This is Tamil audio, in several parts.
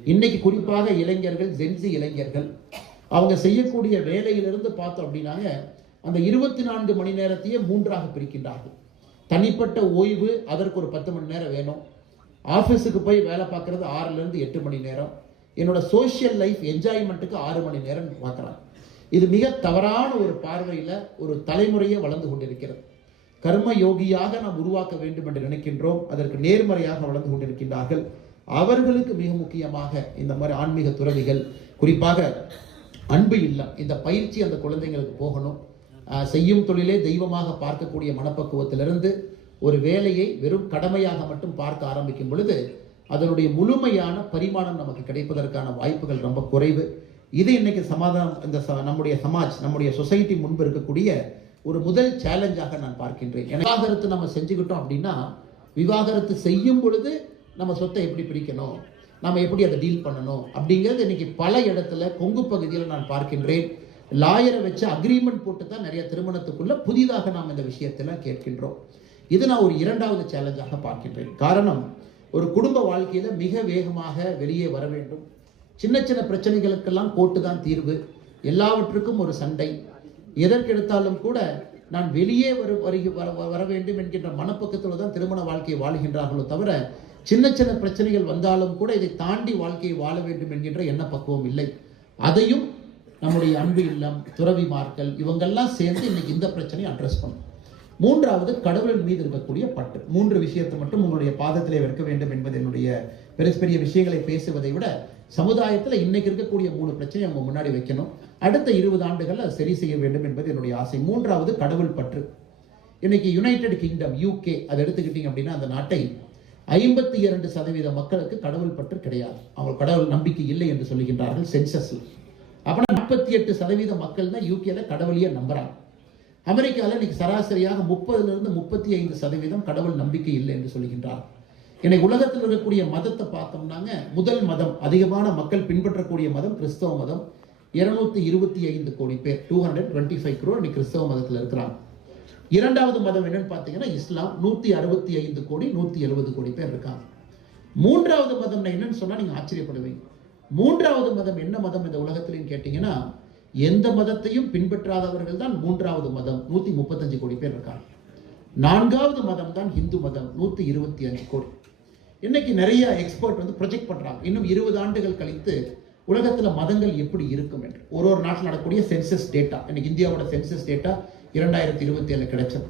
இன்னைக்கு குறிப்பாக இளைஞர்கள், ஜென்சி இளைஞர்கள், அவங்க செய்யக்கூடிய வேலையிலிருந்து பார்த்தோம் அப்படின்னாங்க அந்த 24 மணி நேரத்தையே 3ஆக பிரிக்கின்றார்கள். தனிப்பட்ட ஓய்வு அதற்கு ஒரு 10 மணி நேரம் வேணும். ஆஃபீஸுக்கு போய் வேலை பார்க்கறது 6லிருந்து 8 மணி நேரம். என்னோட சோஷியல் லைஃப் என்ஜாய்மெண்ட்டுக்கு 6 மணி நேரம் பார்க்குறாங்க. இது மிக தவறான ஒரு பார்வையில் ஒரு தலைமுறையை வளர்ந்து கொண்டிருக்கிறது. கர்ம யோகியாக நாம் உருவாக்க வேண்டும் என்று நினைக்கின்றோம், அதற்கு நேர்மறையாக வளர்ந்து கொண்டிருக்கின்றார்கள். அவர்களுக்கு மிக முக்கியமாக இந்த மாதிரி ஆன்மீக துறவிகள், குறிப்பாக அன்பு இல்லம், இந்த பயிற்சி அந்த குழந்தைங்களுக்கு போகணும். செய்யும் தொழிலே தெய்வமாக பார்க்கக்கூடிய மனப்பக்குவத்திலிருந்து ஒரு வேலையை வெறும் கடமையாக மட்டும் பார்க்க ஆரம்பிக்கும் பொழுது அதனுடைய முழுமையான பரிமாணம் நமக்கு கிடைப்பதற்கான வாய்ப்புகள் ரொம்ப குறைவு. இது இன்னைக்கு நம்முடைய சமாஜ், நம்முடைய சொசைட்டி முன்பு இருக்கக்கூடிய ஒரு முதல் சேலஞ்சாக நான் பார்க்கின்றேன். விவாகரத்து நம்ம செஞ்சுக்கிட்டோம் அப்படின்னா, விவாகரத்து செய்யும் பொழுது நம்ம சொத்தை எப்படி பிரிக்கணும், நம்ம எப்படி அதை டீல் பண்ணணும் அப்படிங்கிறது இன்னைக்கு பல இடத்துல கொங்கு பகுதியில் நான் பார்க்கின்றேன். லாயரை வச்சு அக்ரிமெண்ட் போட்டு தான் நிறைய திருமணத்துக்குள்ள புதிதாக நாம் இந்த விஷயத்தில் கேட்கின்றோம். இது நான் ஒரு 2வது சேலஞ்சாக பார்க்கின்றேன். காரணம், ஒரு குடும்ப வாழ்க்கையில மிக வேகமாக வெளியே வர வேண்டும். சின்ன சின்ன பிரச்சனைகளுக்கெல்லாம் கோர்ட்டு தான் தீர்வு, எல்லாவற்றுக்கும் ஒரு சண்டை. எதற்கெடுத்தாலும் கூட நான் வெளியே வர வேண்டும் என்கின்ற மனப்பக்கத்தில் தான் திருமண வாழ்க்கையை வாழ்கின்றார்களோ தவிர, சின்ன சின்ன பிரச்சனைகள் வந்தாலும் கூட இதை தாண்டி வாழ்க்கையை வாழ வேண்டும் என்கின்ற எண்ண பக்குவம் இல்லை. அதையும் நம்முடைய அன்பு இல்லம், துறவிமார்கள் இவங்கெல்லாம் சேர்ந்து இன்னைக்கு இந்த பிரச்சனையை அட்ரஸ் பண்ணும். 3வது, கடவுளின் மீது இருக்கக்கூடிய பற்று. 3 விஷயத்தை மட்டும் உங்களுடைய பாதத்திலே வைக்க வேண்டும் என்பது என்னுடைய பெரிய விஷயங்களை பேசுவதை விட, சமுதாயத்தில் இன்னைக்கு இருக்கக்கூடிய 3 பிரச்சனையை அவங்க முன்னாடி வைக்கணும். அடுத்த 20 ஆண்டுகள் அதை சரி செய்ய வேண்டும் என்பது என்னுடைய ஆசை. 3வது, கடவுள் பற்று. இன்னைக்கு யுனைடெட் கிங்டம், UK, அதை எடுத்துக்கிட்டீங்க அப்படின்னா அந்த நாட்டை 52% மக்களுக்கு கடவுள் பற்று கிடையாது. அவங்க கடவுள் நம்பிக்கை இல்லை என்று சொல்லுகின்றார்கள் சென்சஸ்ல. அப்படின்னா 48% மக்கள் தான் யூகேல கடவுளையே நம்புறாங்க. அமெரிக்காவில் இன்னைக்கு சராசரியாக 30லிருந்து 35% கடவுள் நம்பிக்கை இல்லை என்று சொல்லுகின்றார். இன்னைக்கு உலகத்தில் இருக்கக்கூடிய மதத்தை பார்த்தோம்னாங்க, முதல் மதம், அதிகமான மக்கள் பின்பற்றக்கூடிய மதம் கிறிஸ்தவ மதம். 225 கோடி பேர், 225 crore இன்னைக்கு கிறிஸ்தவ மதத்தில் இருக்கிறாங்க. 2வது மதம் என்னன்னு பார்த்தீங்கன்னா இஸ்லாம், 165 கோடி, 170 கோடி பேர் இருக்காங்க. 3வது மதம் என்னன்னு சொன்னா நீங்க ஆச்சரியப்படுவீங்க. 3வது மதம் என்ன மதம் இந்த உலகத்திலையும் கேட்டீங்கன்னா, எந்த மதத்தையும் பின்பற்றாதவர்கள் தான் 3வது மதம், 135 கோடி பேர் இருக்காங்க. 4வது மதம் தான் ஹிந்து மதம், 125 கோடி. இன்னைக்கு நிறைய எக்ஸ்பர்ட் ப்ரொஜெக்ட் பண்றாங்க, இன்னும் 20 ஆண்டுகள் கழித்து உலகத்துல மதங்கள் எப்படி இருக்கும் என்று. ஒரு நாட்டில் நடக்கக்கூடிய சென்சஸ் டேட்டா, இன்னைக்கு இந்தியாவோட சென்சஸ் டேட்டா 2027 கிடைச்சது.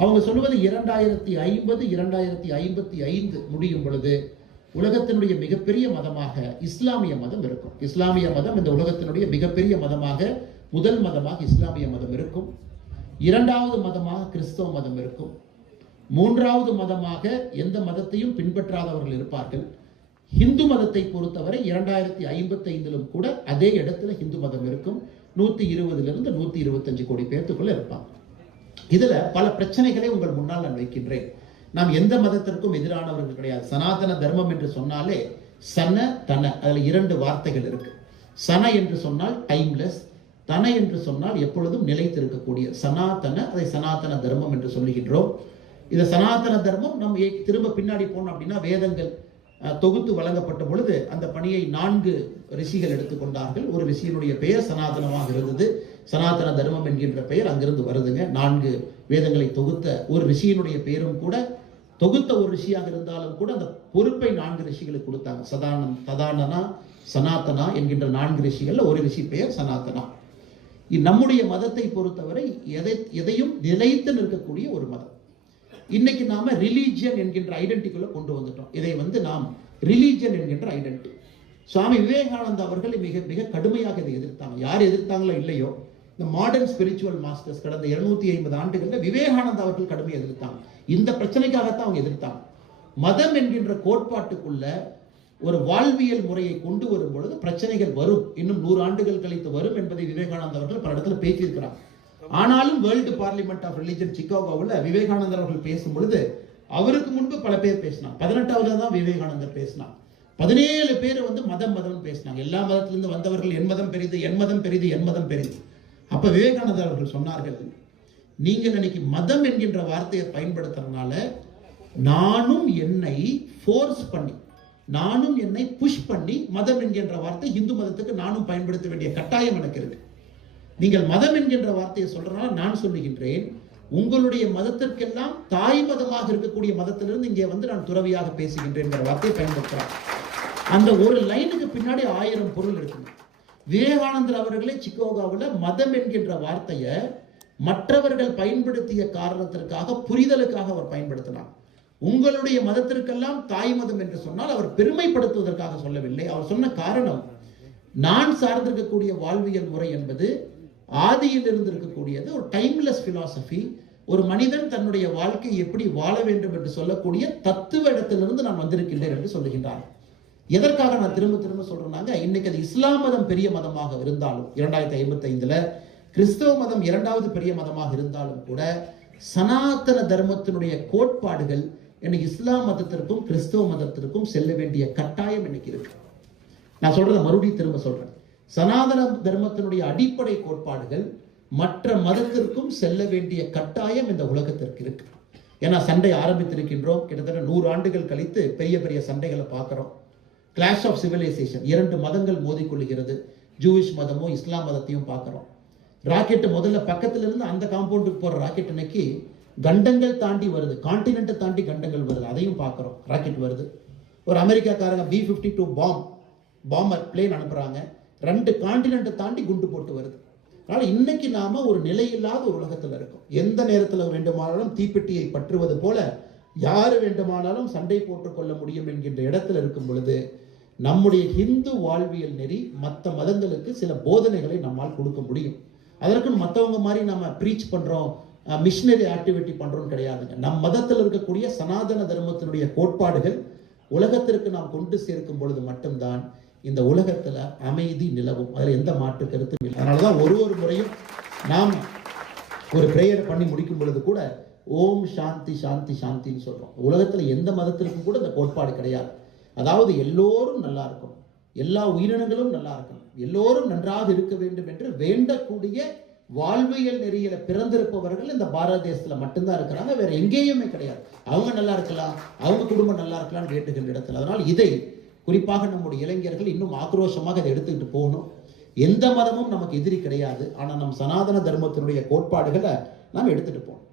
அவங்க சொல்லுவது 2050, 2055 முடியும் பொழுது உலகத்தினுடைய மிகப்பெரிய மதமாக இஸ்லாமிய மதம் இருக்கும். இஸ்லாமிய மதம் இந்த உலகத்தினுடைய மிகப்பெரிய மதமாக, முதல் மதமாக இஸ்லாமிய மதம் இருக்கும். 2வது மதமாக கிறிஸ்தவ மதம் இருக்கும். 3வது மதமாக எந்த மதத்தையும் பின்பற்றாதவர்கள் இருப்பார்கள். ஹிந்து மதத்தை பொறுத்தவரை 2055 கூட அதே இடத்துல ஹிந்து மதம் இருக்கும். 120லிருந்து 125 கோடி பேர்த்துக்குள்ள இருப்பாங்க. இதுல பல பிரச்சனைகளை உங்கள் முன்னால் நான் வைக்கின்றேன். நாம் எந்த மதத்திற்கும் எதிரானவர்கள் கிடையாது. சனாதன தர்மம் என்று சொன்னாலே சன தன, அதுல 2 வார்த்தைகள் இருக்கு. சன என்று சொன்னால் டைம்லெஸ், தன என்று சொன்னால் எப்பொழுதும் நிலைத்திருக்கக்கூடிய சனாதன, அதை சனாதன தர்மம் என்று சொல்லுகின்றோம். இந்த சனாதன தர்மம் நம்ம திரும்ப பின்னாடி போனோம் அப்படின்னா, வேதங்கள் தொகுத்து வழங்கப்பட்ட பொழுது அந்த பணியை 4 ரிஷிகள் எடுத்துக்கொண்டார்கள். ஒரு ரிஷியினுடைய பெயர் சனாதனமாக இருந்தது. சனாதன தர்மம் என்கின்ற பெயர் அங்கிருந்து வருதுங்க. 4 வேதங்களை தொகுத்த ஒரு ரிஷியினுடைய பெயரும் கூட, தொகுத்த ஒரு ரிஷியாக இருந்தாலும் கூட அந்த பொறுப்பை 4 ரிஷிகளுக்கு கொடுத்தாங்க. ததானனா, சனாதனா என்கின்ற 4 ரிஷிகள்ல ஒரு ரிஷி பெயர் சனாதனா. நம்முடைய மதத்தை பொறுத்தவரை எதையும் நிலைத்து நிற்கக்கூடிய ஒரு மதம். இன்னைக்கு நாம ரிலீஜியன் என்கின்ற ஐடென்டிட்டிக்குள்ள கொண்டு வந்துட்டோம். இதை நாம் ரிலீஜியன் என்கின்ற ஐடென்டிட்டி. சுவாமி விவேகானந்தா அவர்கள் மிக மிக கடுமையாக இதை எதிர்த்தாங்க. யார் எதிர்த்தாங்களோ இல்லையோ, இந்த மாடர்ன் ஸ்பிரிச்சுவல் மாஸ்டர்ஸ் கடந்த 250 ஆண்டுகள்ல விவேகானந்தா அவர்கள் கடுமையாக எதிர்த்தாங்க. இந்த பிரச்சனைக்காகத்தான் அவங்க எதிர்த்தாங்க. மதம் என்கின்ற கோட்பாட்டுக்குள்ள ஒரு வாழ்வியல் முறையை கொண்டு வரும் பொழுது பிரச்சனைகள் வரும், இன்னும் 100 ஆண்டுகள் கழித்து வரும் என்பதை விவேகானந்தா அவர்கள் பல இடத்துல பேசியிருக்கிறார். ஆனாலும் வேர்ல்டு பார்லிமெண்ட் ஆஃப் ரிலிஜன் சிகாகோவில் விவேகானந்தர் அவர்கள் பேசும் பொழுது அவருக்கு முன்பு பல பேர் பேசினாங்க. 18வது தான் விவேகானந்தர் பேசினார். 17 பேர் மதம் பேசினாங்க. எல்லா மதத்திலிருந்து வந்தவர்கள் என் மதம் பெரிது, என் மதம் பெரிது, என் மதம் பெரிது. அப்ப விவேகானந்தர் அவர்கள் சொன்னார்கள், நீங்க இன்னைக்கு மதம் என்கின்ற வார்த்தையை பயன்படுத்துறதுனால நானும் என்னை ஃபோர்ஸ் பண்ணி நானும் என்னை புஷ் பண்ணி மதம் என்கின்ற வார்த்தை இந்து மதத்துக்கு நானும் பயன்படுத்த வேண்டிய கட்டாயம் எனக்கு இருக்கு. நீங்கள் மதம் என்கின்ற வார்த்தையை சொல்றதுனால நான் சொல்லுகின்றேன், உங்களுடைய மதத்திற்கெல்லாம் தாய் மதமாக இருக்கக்கூடிய மதத்திலிருந்து இங்கே வந்து நான் துறவியாக பேசுகின்றேன் வார்த்தையை பயன்படுத்துறாங்க. அந்த ஒரு லைனுக்கு பின்னாடி 1000 பொருள் இருக்கு. விவேகானந்தர் அவர்களே சிக்காகோவில் மதம் என்கின்ற வார்த்தையை மற்றவர்கள் பயன்படுத்திய காரணத்திற்காக, புரிதலுக்காக அவர் பயன்படுத்தினார். உங்களுடைய மதத்திற்கெல்லாம் தாய் மதம் என்று சொன்னால் அவர் பெருமைப்படுத்துவதற்காக சொல்லவில்லை. அவர் சொன்ன காரணம், நான் சார்ந்திருக்கக்கூடிய வாழ்வியல் முறை என்பது ஆதியில் இருந்து இருக்கக்கூடியது, ஒரு டைம்லெஸ் பிலாசபி. ஒரு மனிதன் தன்னுடைய வாழ்க்கை எப்படி வாழ வேண்டும் என்று சொல்லக்கூடிய தத்துவ இடத்திலிருந்து நான் வந்திருக்கின்றேன் என்று சொல்லுகின்றார். எதற்காக நான் திரும்ப திரும்ப சொல்றேன்னாங்க, இன்னைக்கு அது இஸ்லாம் மதம் பெரிய மதமாக இருந்தாலும் 2055 கிறிஸ்தவ மதம் 2வது பெரிய மதமாக இருந்தாலும் கூட சனாதன தர்மத்தினுடைய கோட்பாடுகள் இன்னைக்கு இஸ்லாம் மதத்திற்கும் கிறிஸ்தவ மதத்திற்கும் செல்ல வேண்டிய கட்டாயம் இன்னைக்கு இருக்கு. நான் சொல்றதை மறுபடியும் திரும்ப சொல்றேன். சனாதன தர்மத்தினுடைய அடிப்படை கோட்பாடுகள் மற்ற மதத்திற்கும் செல்ல வேண்டிய கட்டாயம் இந்த உலகத்திற்கு இருக்கு. ஏன்னா சண்டை ஆரம்பித்திருக்கின்றோம். கிட்டத்தட்ட 100 ஆண்டுகள் கழித்து பெரிய பெரிய சண்டைகளை பார்க்கிறோம். கிளாஷ் ஆஃப் சிவிலைசேஷன், 2 மதங்கள் மோதிக்கொள்கிறது. ஜூயிஷ் மதமும் இஸ்லாம் மதத்தையும் பார்க்கிறோம். ராக்கெட் முதல்ல பக்கத்துல இருந்து அந்த காம்பவுண்டுக்கு போற ராக்கெட் இன்னைக்கு கண்டங்கள் தாண்டி வருது, கான்டினென்ட்டை தாண்டி கண்டங்கள் வருது. அதையும் பார்க்கிறோம். ராக்கெட் வருது. ஒரு அமெரிக்காக்காரங்க B-52 பாம்பர் பிளேன் அனுப்புறாங்க. 2 கான்டினென்ட்டை தாண்டி குண்டு போட்டு வருது. அதனால இன்னைக்கு நாம ஒரு நிலையில்லாத ஒரு உலகத்துல இருக்கோம். எந்த நேரத்தில் வேண்டுமானாலும் தீப்பெட்டியை பற்றுவது போல யாரு வேண்டுமானாலும் சண்டை போட்டுக் கொள்ள முடியும் என்கின்ற இடத்துல இருக்கும் பொழுது, நம்முடைய இந்து வாழ்வியல் நெறி மற்ற மதங்களுக்கு சில போதனைகளை நம்மால் கொடுக்க முடியும். அதற்கு மற்றவங்க மாதிரி நம்ம ப்ரீச் பண்றோம், மிஷினரி ஆக்டிவிட்டி பண்றோம் கிடையாதுங்க. நம் மதத்தில் இருக்கக்கூடிய சனாதன தர்மத்தினுடைய கோட்பாடுகள் உலகத்திற்கு நாம் கொண்டு சேர்க்கும் பொழுது மட்டும்தான் இந்த உலகத்துல அமைதி நிலவும். அதுல எந்த மாற்று கருத்தும் இல்லை. அதனாலதான் ஒரு முறையும் நாம் ஒரு பிரேயர் பண்ணி முடிக்கும் பொழுது கூட ஓம் சாந்தி சாந்தி சாந்தின்னு சொல்றோம். உலகத்துல எந்த மதத்திற்கும் கூட இந்த கோட்பாடு கிடையாது. அதாவது எல்லோரும் நல்லா இருக்கணும், எல்லா உயிரினங்களும் நல்லா இருக்கணும், எல்லோரும் நன்றாக இருக்க வேண்டும் என்று வேண்டக்கூடிய வாழ்வியல் நெறியில பிறந்திருப்பவர்கள் இந்த பாரத தேசத்துல மட்டும்தான் இருக்கிறாங்க. வேற எங்கேயுமே கிடையாது. அவங்க நல்லா இருக்கலாம், அவங்க குடும்பம் நல்லா இருக்கலாம் வேண்டுகின்ற இடத்துல. அதனால் இதை குறிப்பாக நம்முடைய இளைஞர்கள் இன்னும் ஆக்ரோஷமாக இதை எடுத்துக்கிட்டு போகணும். எந்த மதமும் நமக்கு எதிரி கிடையாது. ஆனா நம் சனாதன தர்மத்தினுடைய கோட்பாடுகளை நாம் எடுத்துட்டு போகணும்.